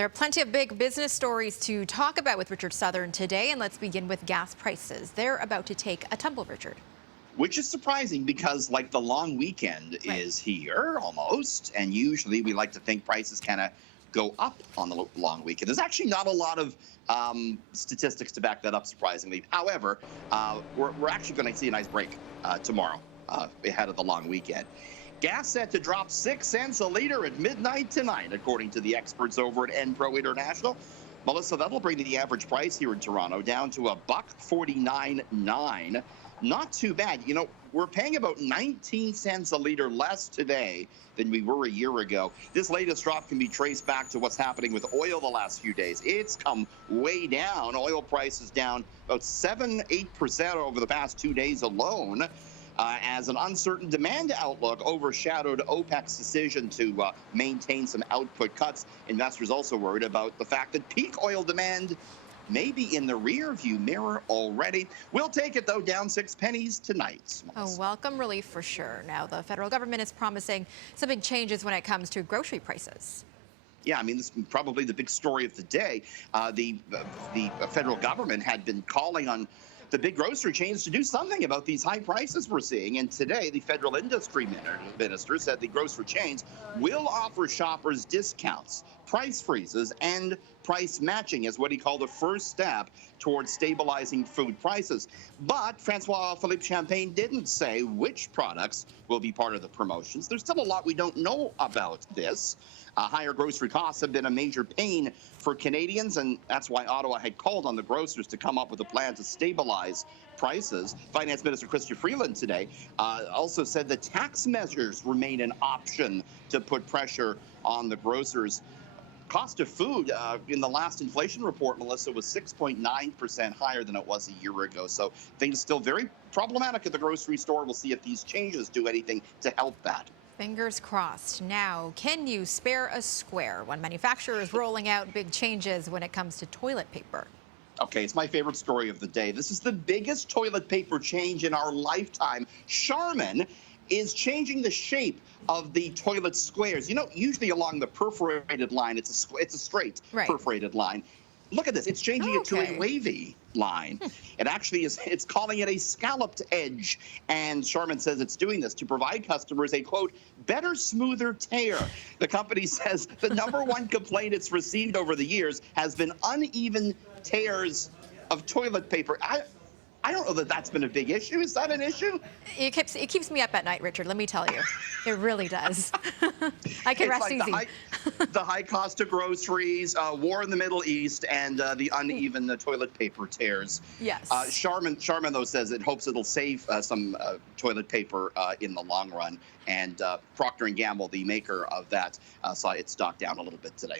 There are plenty of big business stories to talk about with Richard Southern today, and let's begin with gas prices. They're about to take a tumble, Richard. Which is surprising because, like, the long weekend is here almost, and usually we like to think prices kind of go up on the long weekend. There's actually not a lot of statistics to back that up, surprisingly. However, we're actually going to see a nice break tomorrow ahead of the long weekend. Gas set to drop 6 cents a liter at midnight tonight, according to the experts over at Enpro International. Melissa, that'll bring the average price here in Toronto down to $1.49.9. Not too bad. You know, we're paying about 19 cents a liter less today than we were a year ago. This latest drop can be traced back to what's happening with oil the last few days. It's come way down. Oil prices down about 7-8% over the past 2 days alone. As an uncertain demand outlook overshadowed OPEC's decision to maintain some output cuts. Investors also worried about the fact that peak oil demand may be in the rear-view mirror already. We'll take it, though, down 6 pennies tonight. A welcome relief for sure. Now, the federal government is promising some big changes when it comes to grocery prices. Yeah, I mean, this is probably the big story of the day. The federal government had been calling on the big grocery chains to do something about these high prices we're seeing. And today, the federal industry minister said the grocery chains will offer shoppers discounts, price freezes, and price matching as what he called the first step towards stabilizing food prices. But Francois-Philippe Champagne didn't say which products will be part of the promotions. There's still a lot we don't know about this. Higher grocery costs have been a major pain for Canadians, and that's why Ottawa had called on the grocers to come up with a plan to stabilize prices. Finance Minister Chrystia Freeland today also said that tax measures remain an option to put pressure on the grocers. Cost of food in the last inflation report, Melissa, was 6.9% higher than it was a year ago. So things still very problematic at the grocery store. We'll see if these changes do anything to help that. Fingers crossed. Now, can you spare a square? One manufacturer is rolling out big changes when it comes to toilet paper. Okay, it's my favorite story of the day. This is the biggest toilet paper change in our lifetime. Charmin is changing the shape of the toilet squares. You know, usually along the perforated line, it's a straight perforated line. Look at this. It's changing it to a wavy line. It actually is, it's calling it a scalloped edge. And Charmin says it's doing this to provide customers a, quote, better, smoother tear. The company says the #1 complaint it's received over the years has been uneven tears of toilet paper. I don't know that that's been a big issue. Is that an issue? It keeps me up at night, Richard, let me tell you. It really does. I can rest easy. The high cost of groceries, war in the Middle East, and the uneven toilet paper tears. Yes. Charmin, though, says it hopes it'll save some toilet paper in the long run. And Procter & Gamble, the maker of that, saw its stock down a little bit today.